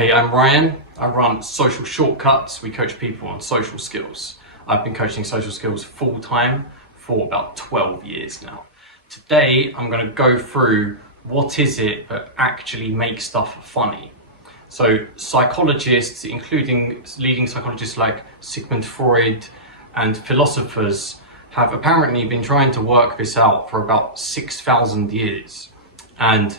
Hey, I'm Ryan. I run Social Shortcuts. We coach people on social skills. I've been coaching social skills full-time for about 12 years now. Today, I'm going to go through what is it that actually makes stuff funny. So psychologists, including leading psychologists like Sigmund Freud and philosophers, have apparently been trying to work this out for about 6,000 years. And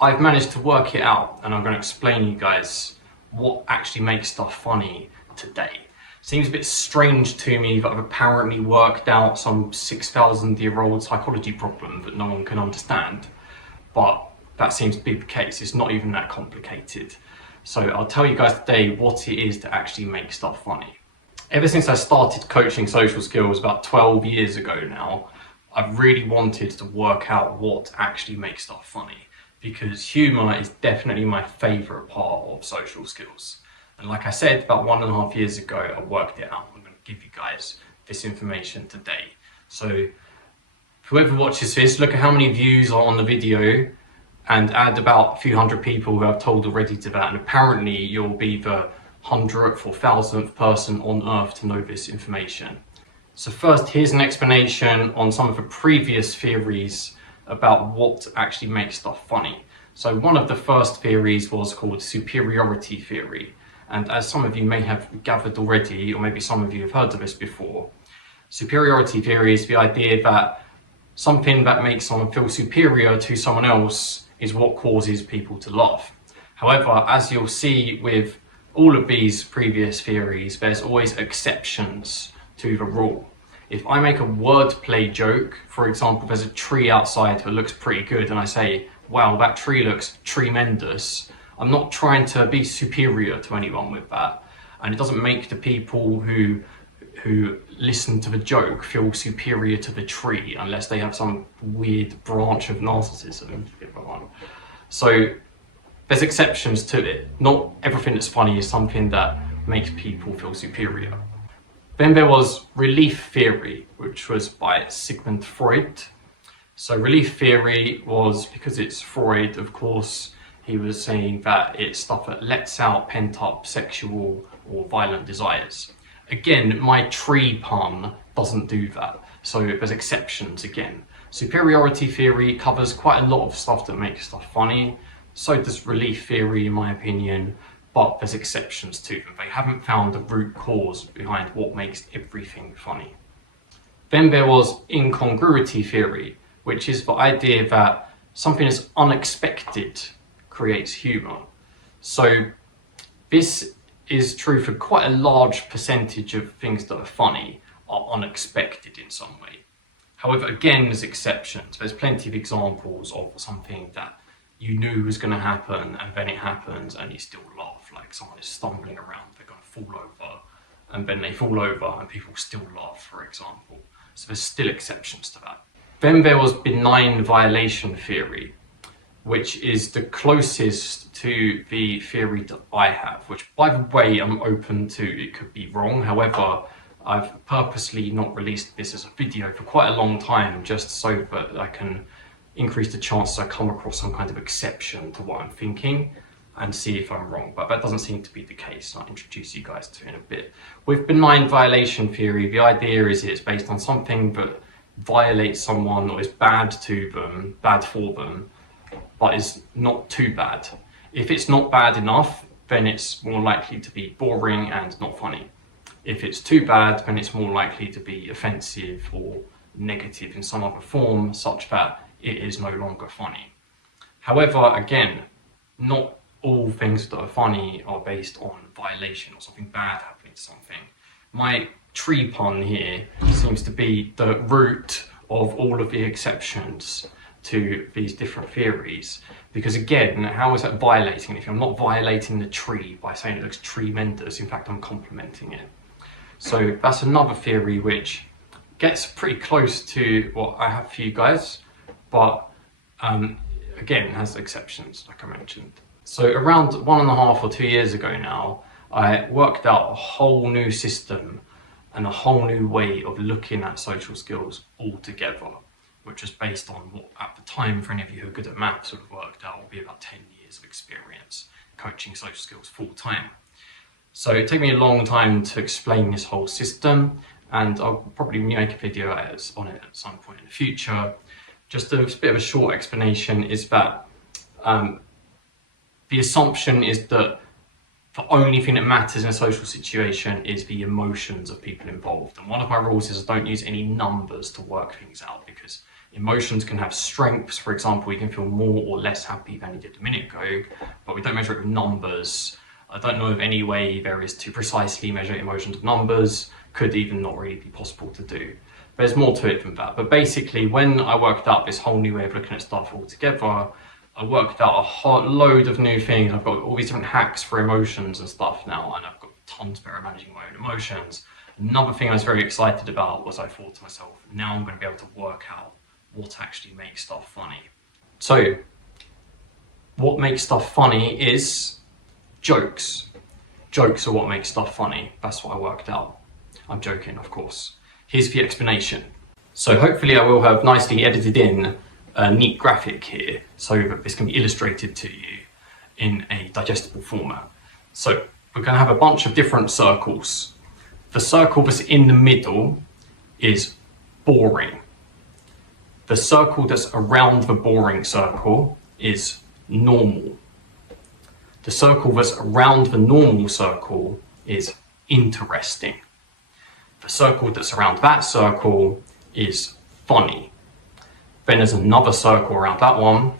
I've managed to work it out, and I'm going to explain you guys what actually makes stuff funny today. Seems a bit strange to me that I've apparently worked out some 6,000-year-old psychology problem that no one can understand, but that seems to be the case. It's not even that complicated. So I'll tell you guys today what it is to actually make stuff funny. Ever since I started coaching social skills about 12 years ago now, I've really wanted to work out what actually makes stuff funny, because humour is definitely my favourite part of social skills. And like I said, about 1.5 years ago, I worked it out. I'm going to give you guys this information today. So whoever watches this, look at how many views are on the video and add about a few hundred people who I've told already to that. And apparently you'll be the 100th or 1,000th person on earth to know this information. So first, here's an explanation on some of the previous theories about what actually makes stuff funny. So one of the first theories was called superiority theory. And as some of you may have gathered already, or maybe some of you have heard of this before, superiority theory is the idea that something that makes someone feel superior to someone else is what causes people to laugh. However, as you'll see with all of these previous theories, there's always exceptions to the rule. If I make a wordplay joke, for example, there's a tree outside that looks pretty good, and I say, wow, that tree looks tremendous, I'm not trying to be superior to anyone with that. And it doesn't make the people who listen to the joke feel superior to the tree unless they have some weird branch of narcissism. So there's exceptions to it. Not everything that's funny is something that makes people feel superior. Then there was relief theory, which was by Sigmund Freud. So relief theory was, because it's Freud, of course, he was saying that it's stuff that lets out pent-up sexual or violent desires. Again, my tree pun doesn't do that. So there's exceptions again. Superiority theory covers quite a lot of stuff that makes stuff funny. So does relief theory, in my opinion. But there's exceptions to them. They haven't found the root cause behind what makes everything funny. Then there was incongruity theory, which is the idea that something that's unexpected creates humour. So this is true for quite a large percentage of things that are funny are unexpected in some way. However, again, there's exceptions. There's plenty of examples of something that you knew was going to happen, and then it happens and you still laugh. Like someone is stumbling around, they're going to fall over, and then they fall over and people still laugh, for example. So there's still exceptions to that. Then there was benign violation theory, which is the closest to the theory that I have, which, by the way, I'm open to, it could be wrong. However, I've purposely not released this as a video for quite a long time, just so that I can increase the chances I come across some kind of exception to what I'm thinking and see if I'm wrong, but that doesn't seem to be the case. I'll introduce you guys to it in a bit. With benign violation theory, the idea is it's based on something that violates someone or is bad to them, bad for them, but is not too bad. If it's not bad enough, then it's more likely to be boring and not funny. If it's too bad, then it's more likely to be offensive or negative in some other form, such that it is no longer funny. However, again, not all things that are funny are based on violation or something bad happening to something. My tree pun here seems to be the root of all of the exceptions to these different theories, because again, how is that violating? If I'm not violating the tree by saying it looks tremendous, in fact I'm complimenting it. So that's another theory which gets pretty close to what I have for you guys, but again has exceptions, like I mentioned. So around 1.5 or 2 years ago now, I worked out a whole new system and a whole new way of looking at social skills altogether, which was based on what, at the time, for any of you who are good at maths, would have worked out would be about 10 years of experience. coaching social skills full time. So it took me a long time to explain this whole system, and I'll probably make a video on it at some point in the future. Just a bit of a short explanation is that the assumption is that the only thing that matters in a social situation is the emotions of people involved. And one of my rules is I don't use any numbers to work things out, because emotions can have strengths. For example, you can feel more or less happy than you did a minute ago, but we don't measure it with numbers. I don't know of any way there is to precisely measure emotions with numbers. Could even not really be possible to do. There's more to it than that. But basically, when I worked out this whole new way of looking at stuff altogether, I worked out a whole load of new things. I've got all these different hacks for emotions and stuff now, and I've got tons better at managing my own emotions. Another thing I was very excited about was I thought to myself, now I'm going to be able to work out what actually makes stuff funny. So, what makes stuff funny is jokes. Jokes are what makes stuff funny. That's what I worked out. I'm joking, of course. Here's the explanation. So hopefully I will have nicely edited in a neat graphic here so that this can be illustrated to you in a digestible format. So we're going to have a bunch of different circles. The circle that's in the middle is boring. The circle that's around the boring circle is normal. The circle that's around the normal circle is interesting. The circle that's around that circle is funny. Then there's another circle around that one.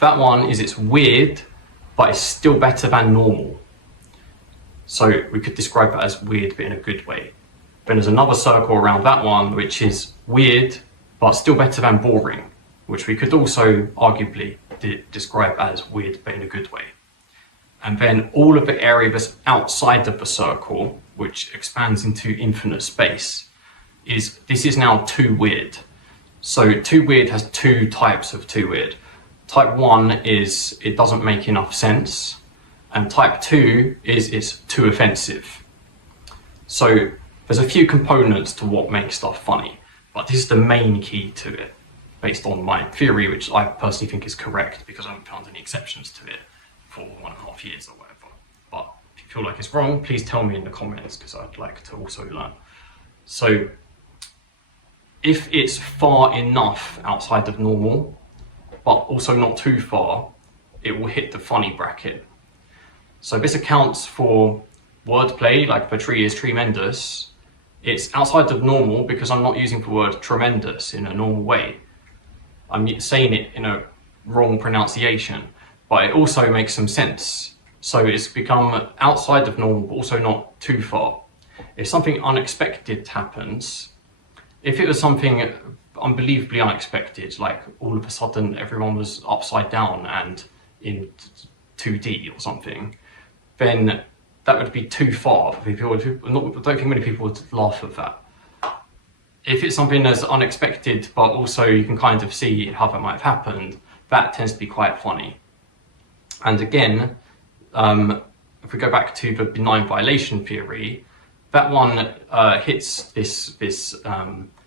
That one is it's weird, but it's still better than normal. So we could describe that as weird, but in a good way. Then there's another circle around that one, which is weird, but still better than boring, which we could also arguably describe as weird, but in a good way. And then all of the area that's outside of the circle, which expands into infinite space, this is now too weird. So too weird has two types of too weird. Type 1 is it doesn't make enough sense, and type 2 is it's too offensive. So there's a few components to what makes stuff funny, but this is the main key to it, based on my theory, which I personally think is correct because I haven't found any exceptions to it for 1.5 years or whatever. But if you feel like it's wrong, please tell me in the comments, because I'd like to also learn. So if it's far enough outside of normal, but also not too far, it will hit the funny bracket. So this accounts for wordplay, like the tree is tremendous. It's outside of normal because I'm not using the word tremendous in a normal way. I'm saying it in a wrong pronunciation, but it also makes some sense. So it's become outside of normal, but also not too far. If something unexpected happens, if it was something unbelievably unexpected, like all of a sudden everyone was upside down and in 2D or something, then that would be too far. I don't think many people would laugh at that. If it's something that's unexpected, but also you can kind of see how that might have happened, that tends to be quite funny. And again, if we go back to the benign violation theory, that one hits this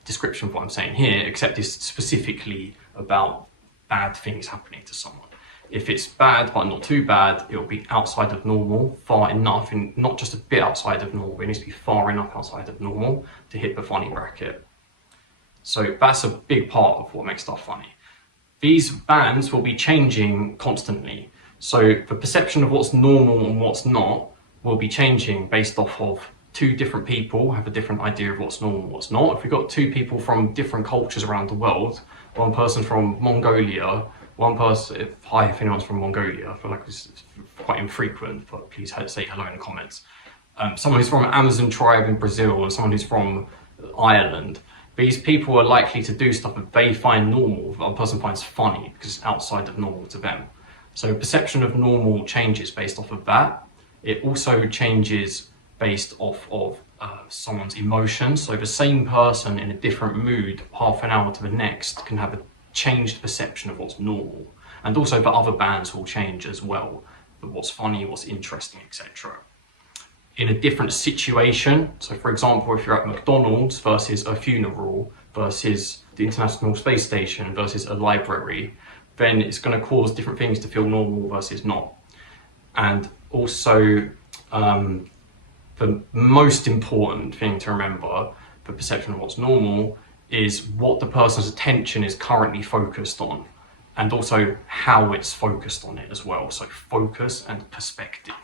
description of what I'm saying here, except it's specifically about bad things happening to someone. If it's bad but not too bad, it will be outside of normal, far enough, and not just a bit outside of normal, it needs to be far enough outside of normal to hit the funny bracket. So that's a big part of what makes stuff funny. These bands will be changing constantly. So the perception of what's normal and what's not will be changing based off of two different people have a different idea of what's normal and what's not. If we've got two people from different cultures around the world, one person from Mongolia, one person, hi if anyone's from Mongolia, I feel like this is quite infrequent, but please say hello in the comments. Someone who's from Amazon tribe in Brazil and someone who's from Ireland, these people are likely to do stuff that they find normal, that a person finds funny because it's outside of normal to them. So perception of normal changes based off of that. It also changes based off of someone's emotions. So the same person in a different mood, half an hour to the next, can have a changed perception of what's normal. And also the other bands will change as well. What's funny, what's interesting, etc. In a different situation, so for example, if you're at McDonald's versus a funeral versus the International Space Station versus a library, then it's going to cause different things to feel normal versus not. And also, the most important thing to remember for perception of what's normal is what the person's attention is currently focused on, and also how it's focused on it as well. So focus and perspective.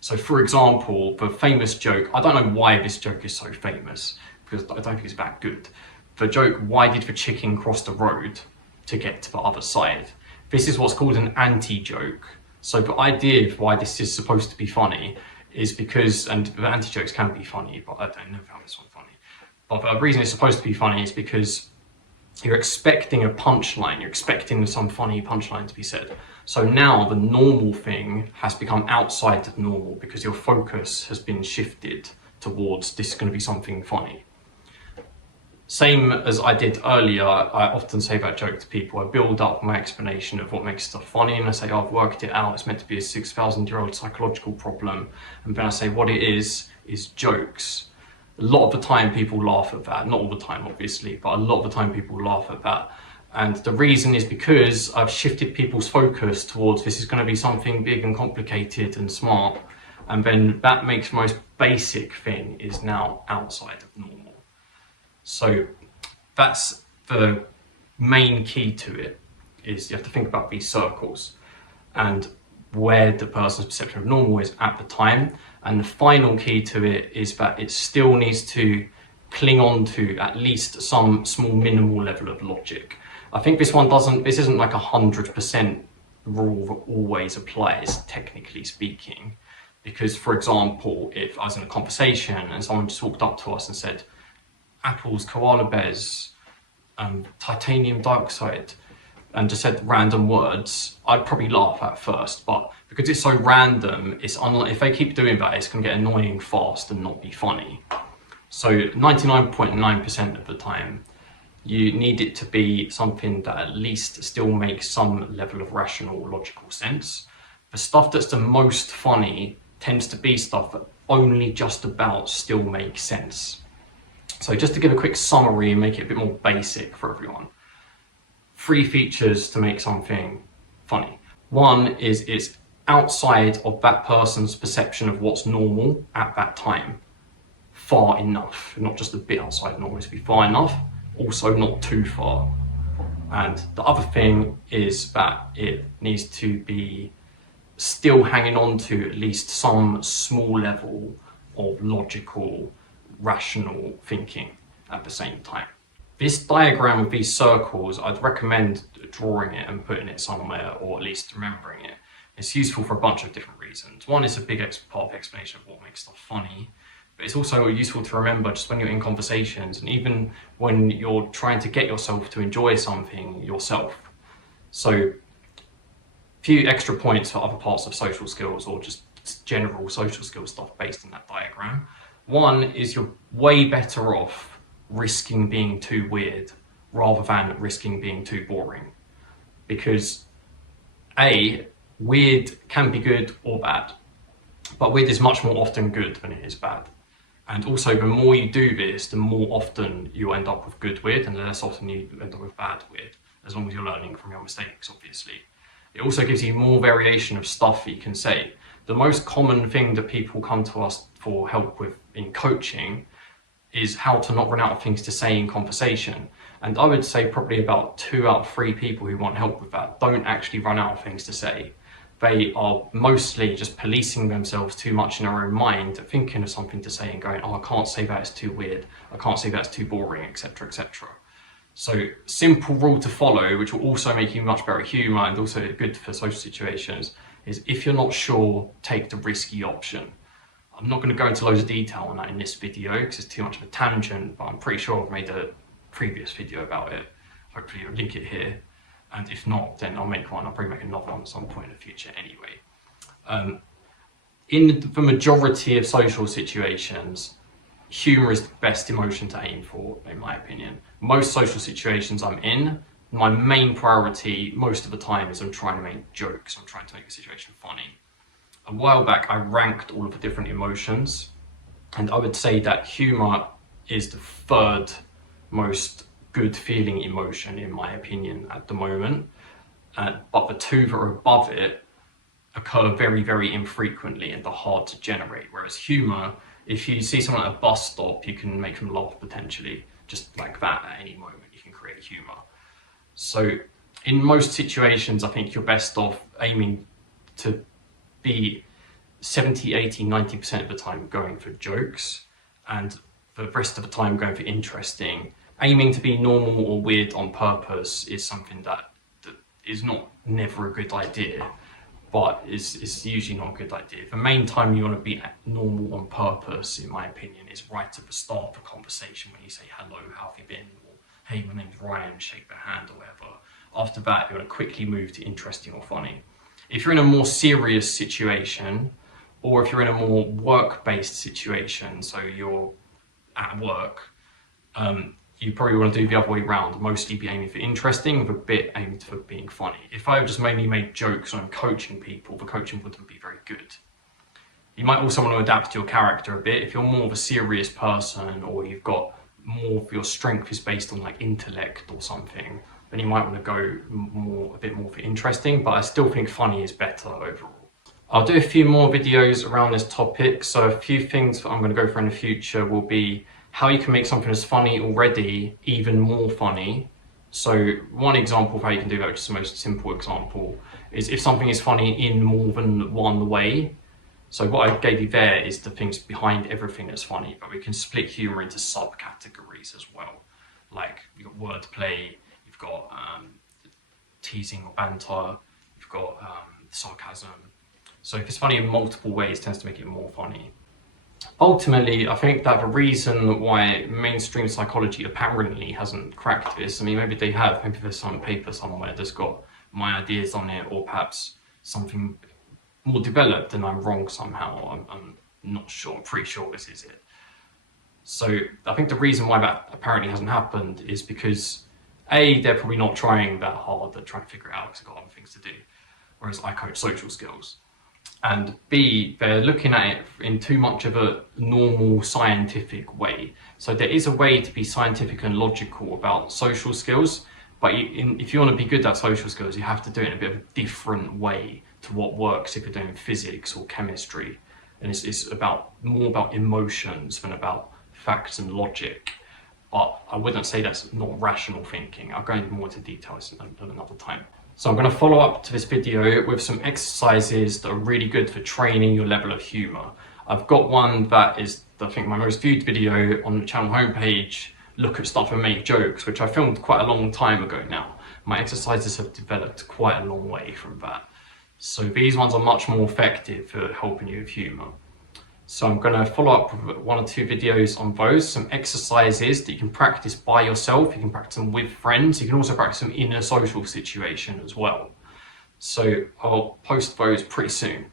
So for example, the famous joke, I don't know why this joke is so famous, because I don't think it's that good. The joke, why did the chicken cross the road to get to the other side? This is what's called an anti-joke. So the idea of why this is supposed to be funny is because, and the anti-jokes can be funny, but I don't know if this one's funny. But the reason it's supposed to be funny is because you're expecting a punchline, you're expecting some funny punchline to be said. So now the normal thing has become outside of normal because your focus has been shifted towards this is going to be something funny. Same as I did earlier, I often say that joke to people. I build up my explanation of what makes stuff funny, and I say, oh, I've worked it out, it's meant to be a 6,000-year-old psychological problem. And then I say what it is jokes. A lot of the time people laugh at that, not all the time obviously, but a lot of the time people laugh at that. And the reason is because I've shifted people's focus towards this is going to be something big and complicated and smart. And then that makes the most basic thing is now outside of normal. So that's the main key to it, is you have to think about these circles and where the person's perception of normal is at the time. And the final key to it is that it still needs to cling on to at least some small minimal level of logic. I think this isn't like 100% rule that always applies, technically speaking, because for example, if I was in a conversation and someone just walked up to us and said, apples, koala bears, titanium dioxide, and just said random words, I'd probably laugh at first, but because it's so random, if they keep doing that, it's going to get annoying fast and not be funny. So 99.9% of the time, you need it to be something that at least still makes some level of rational, logical sense. The stuff that's the most funny tends to be stuff that only just about still makes sense. So just to give a quick summary and make it a bit more basic for everyone. 3 features to make something funny. One is it's outside of that person's perception of what's normal at that time. Far enough, not just a bit outside normal, it's to be far enough, also not too far. And the other thing is that it needs to be still hanging on to at least some small level of logical, rational thinking at the same time. This diagram with these circles, I'd recommend drawing it and putting it somewhere, or at least remembering it. It's useful for a bunch of different reasons. One, is a big part of the explanation of what makes stuff funny, but it's also useful to remember just when you're in conversations and even when you're trying to get yourself to enjoy something yourself. So a few extra points for other parts of social skills or just general social skills stuff based on that diagram. One is you're way better off risking being too weird rather than risking being too boring. Because A, weird can be good or bad, but weird is much more often good than it is bad. And also, the more you do this, the more often you end up with good weird and the less often you end up with bad weird, as long as you're learning from your mistakes, obviously. It also gives you more variation of stuff you can say. The most common thing that people come to us for help with in coaching is how to not run out of things to say in conversation. And I would say probably about 2 out of 3 people who want help with that don't actually run out of things to say. They are mostly just policing themselves too much in their own mind, thinking of something to say and going, oh, I can't say that, it's too weird. I can't say that's too boring, etc., etc. So simple rule to follow, which will also make you much better humour and also good for social situations, is if you're not sure, take the risky option. I'm not going to go into loads of detail on that in this video because it's too much of a tangent, but I'm pretty sure I've made a previous video about it. Hopefully I'll link it here. And if not, then I'll make one. I'll probably make another one at some point in the future anyway. In the majority of social situations, humour is the best emotion to aim for, in my opinion. Most social situations I'm in, my main priority most of the time is I'm trying to make jokes. I'm trying to make the situation funny. A while back, I ranked all of the different emotions, and I would say that humour is the 3rd most good feeling emotion in my opinion at the moment, but the 2 that are above it occur very, very infrequently and they're hard to generate. Whereas humor, if you see someone at a bus stop, you can make them laugh potentially, just like that at any moment, you can create humor. So in most situations, I think you're best off aiming to be 70, 80, 90% of the time going for jokes, and the rest of the time going for interesting. Aiming to be normal or weird on purpose is something that is never a good idea, but is usually not a good idea. The main time you want to be normal on purpose, in my opinion, is right at the start of a conversation when you say, hello, how have you been? Or, hey, my name's Ryan, shake their hand or whatever. After that, you want to quickly move to interesting or funny. If you're in a more serious situation, or if you're in a more work-based situation, so you're at work, you probably want to do the other way around, mostly be aiming for interesting with a bit aimed for being funny. If I just mainly made jokes when I'm coaching people, the coaching wouldn't be very good. You might also want to adapt your character a bit. If you're more of a serious person, or you've got more of your strength is based on like intellect or something, then you might want to go a bit more for interesting, but I still think funny is better overall. I'll do a few more videos around this topic. So a few things that I'm going to go for in the future will be how you can make something that's funny already even more funny. So one example of how you can do that, which is the most simple example, is if something is funny in more than one way. So what I gave you there is the things behind everything that's funny, but we can split humor into subcategories as well. Like you've got wordplay, you've got teasing or banter, you've got sarcasm. So if it's funny in multiple ways, it tends to make it more funny. Ultimately, I think that the reason why mainstream psychology apparently hasn't cracked this, I mean, maybe they have, maybe there's some paper somewhere that's got my ideas on it, or perhaps something more developed and I'm wrong somehow. I'm not sure, I'm pretty sure this is it. So I think the reason why that apparently hasn't happened is because A, they're probably not trying that hard, they're trying to figure it out because they've got other things to do, whereas I coach social skills. And B, they're looking at it in too much of a normal scientific way. So there is a way to be scientific and logical about social skills, but if you want to be good at social skills, you have to do it in a bit of a different way to what works if you're doing physics or chemistry. And it's more about emotions than about facts and logic. But I wouldn't say that's not rational thinking. I'll go into more into details another time. So I'm going to follow up to this video with some exercises that are really good for training your level of humor. I've got one that is, I think, my most viewed video on the channel homepage, Look at Stuff and Make Jokes, which I filmed quite a long time ago now. My exercises have developed quite a long way from that. So these ones are much more effective for helping you with humor. So I'm going to follow up with 1 or 2 videos on those, some exercises that you can practice by yourself, you can practice them with friends, you can also practice them in a social situation as well. So I'll post those pretty soon.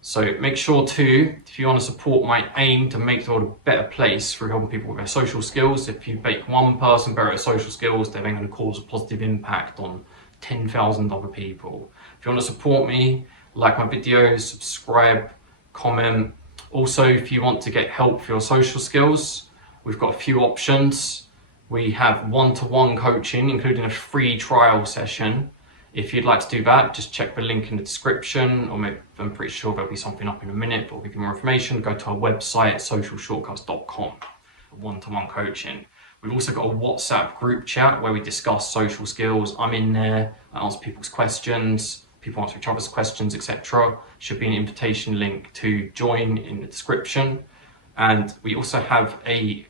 So make sure to, if you want to support my aim to make the world a better place through helping people with their social skills, if you make one person better at social skills, they're then going to cause a positive impact on 10,000 other people. If you want to support me, like my videos, subscribe, comment. Also, if you want to get help for your social skills, we've got a few options. We have one-to-one coaching, including a free trial session. If you'd like to do that, just check the link in the description, or maybe, I'm pretty sure there'll be something up in a minute, but we'll give you more information. Go to our website, socialshortcuts.com, one-to-one coaching. We've also got a WhatsApp group chat where we discuss social skills. I'm in there, I answer people's questions. People answer each other's questions, etc. Should be an invitation link to join in the description. And we also have a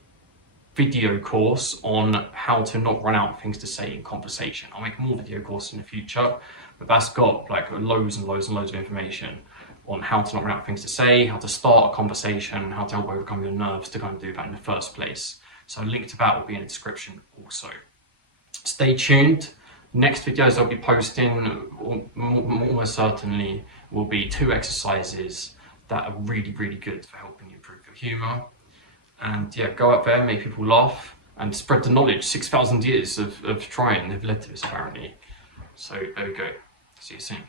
video course on how to not run out of things to say in conversation. I'll make more video courses in the future, but that's got like loads and loads and loads of information on how to not run out of things to say, how to start a conversation, how to overcome your nerves to go and do that in the first place. So a link to that will be in the description also. Stay tuned. Next videos I'll be posting almost certainly will be 2 exercises that are really, really good for helping you improve your humor. And yeah, go out there, make people laugh, and spread the knowledge. 6,000 years of trying have led to this apparently. So there we go. See you soon.